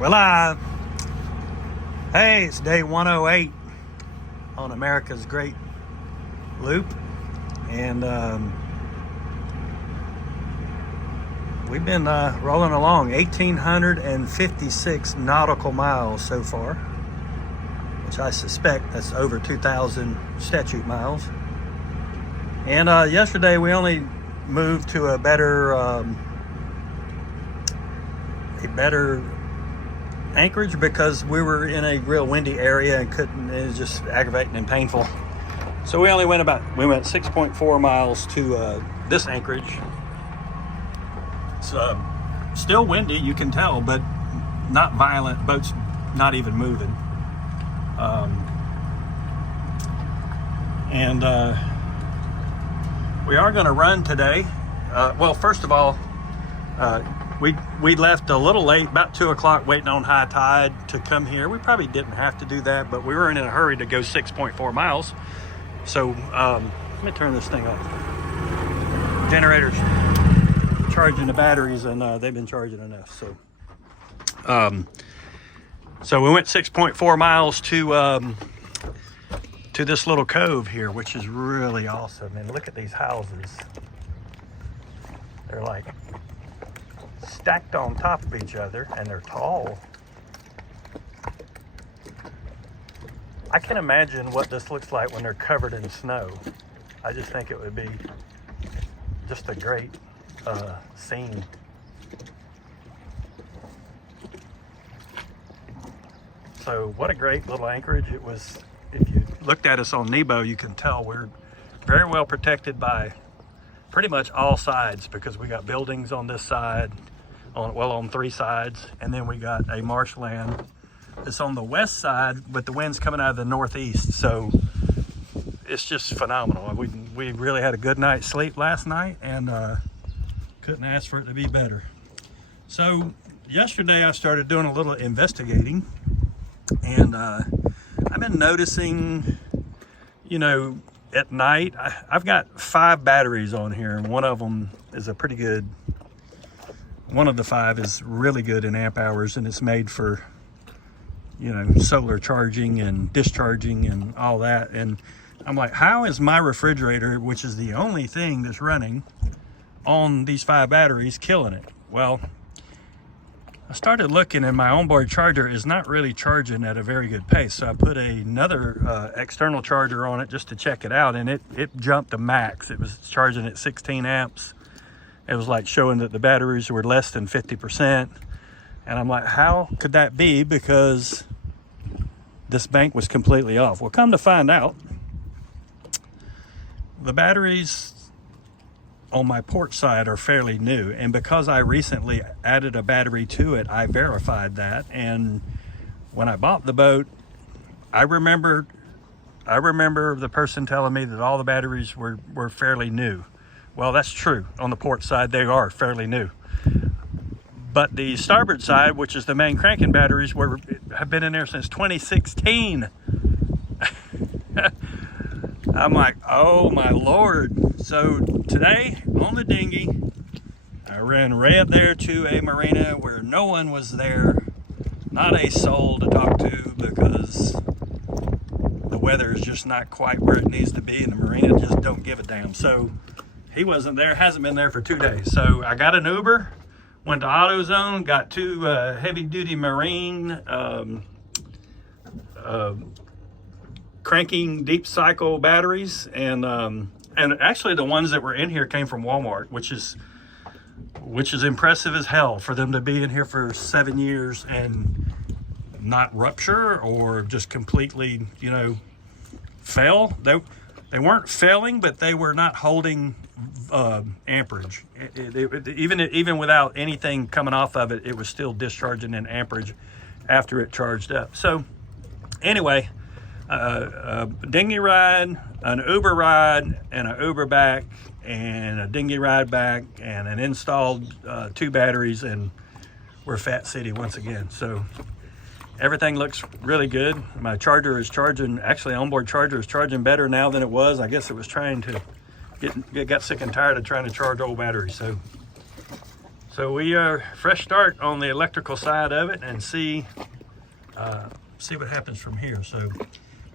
Well, hey, it's day 108 on America's Great Loop, and we've been rolling along 1,856 nautical miles so far, which I suspect that's over 2,000 statute miles. And yesterday we only moved to a better anchorage because we were in a real windy area and it was just aggravating and painful. So we only went 6.4 miles to this anchorage. It's still windy, you can tell, but not violent. Boat's not even moving. We are going to run today. Well, first of all, we left a little late, about 2 o'clock, waiting on high tide to come here. We probably didn't have to do that, but we were in a hurry to go 6.4 miles. So let me turn this thing off. Generator's charging the batteries, and they've been charging enough. So we went 6.4 miles to this little cove here, which is really awesome. And look at these houses. They're like stacked on top of each other, and they're tall. I can imagine what this looks like when they're covered in snow. I just think it would be just a great scene. So what a great little anchorage it was. If you looked at us on Nebo, you can tell we're very well protected by pretty much all sides, because we got buildings on this side, on 3 sides, and then we got a marshland that's on the west side, but the wind's coming out of the northeast, so it's just phenomenal. We really had a good night's sleep last night, and couldn't ask for it to be better. So yesterday I started doing a little investigating, and I've been noticing, at night, I've got 5 batteries on here, and one of them is one of the 5 is really good in amp hours, and it's made for, solar charging and discharging and all that. And I'm like, how is my refrigerator, which is the only thing that's running on these 5 batteries, killing it? Well, I started looking, and my onboard charger is not really charging at a very good pace. So I put another external charger on it just to check it out, and it jumped to max. It was charging at 16 amps. It was like showing that the batteries were less than 50%. And I'm like, how could that be? Because this bank was completely off. Well, come to find out, the batteries on my port side are fairly new, and because I recently added a battery to it, I verified that. And when I bought the boat, I remember the person telling me that all the batteries were fairly new. Well, that's true. On the port side, they are fairly new, but the starboard side, which is the main cranking batteries, have been in there since 2016. I'm like, oh my Lord. So today on the dinghy, I ran right up there to a marina where no one was there, not a soul to talk to, because the weather is just not quite where it needs to be, and the marina just don't give a damn. So he wasn't there, hasn't been there for 2 days. So I got an Uber, went to AutoZone, got 2 heavy-duty Marine cranking deep cycle batteries, and actually the ones that were in here came from Walmart, which is impressive as hell for them to be in here for 7 years and not rupture or just completely, fail. They weren't failing, but they were not holding amperage. Even without anything coming off of it, it was still discharging in amperage after it charged up. So anyway, a dinghy ride, an Uber ride, and an Uber back, and a dinghy ride back, and an installed 2 batteries, and we're Fat City once again. So everything looks really good. My charger is charging, actually onboard charger is charging better now than it was. I guess it was trying to got sick and tired of trying to charge old batteries. So we are fresh start on the electrical side of it and see what happens from here. So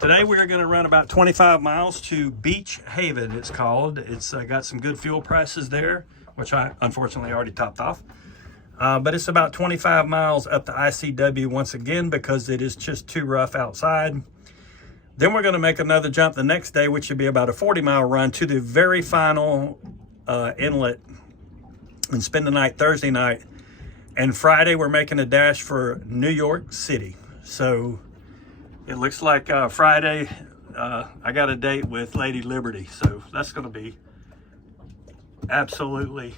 today we're going to run about 25 miles to Beach Haven, it's called. It's got some good fuel prices there, which I unfortunately already topped off. But it's about 25 miles up to ICW once again because it is just too rough outside. Then we're going to make another jump the next day, which should be about a 40-mile run to the very final inlet and spend the night Thursday night. And Friday we're making a dash for New York City. So it looks like Friday I got a date with Lady Liberty. So that's going to be absolutely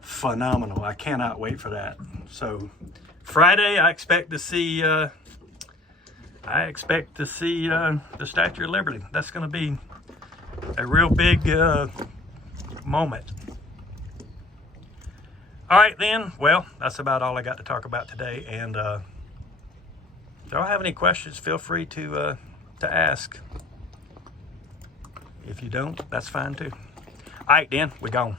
phenomenal. I cannot wait for that. So Friday I expect to see the Statue of Liberty. That's going to be a real big moment. All right then, well, that's about all I got to talk about today. And if y'all have any questions, feel free to ask. If you don't, that's fine too. All right then, we're gone.